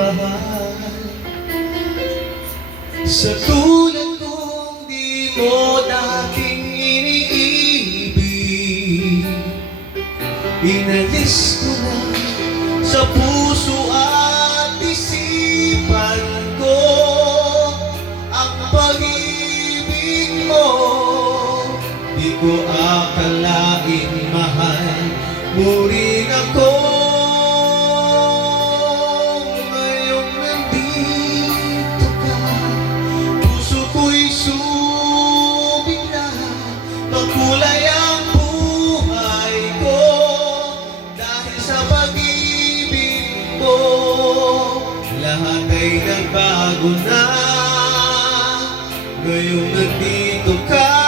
mahal. Sa tulad kong di mo dating iniibig, inalis ko na sa puso at isipan ko ang pag-ibig mo. Di ko akalaing mahal mo rin ako. Ngayong nandito ka, puso ko'y subig na, magkulay ang buhay ko dahil sa pag-ibig mo. Lahat ay nagbago na ngayong nandito ka.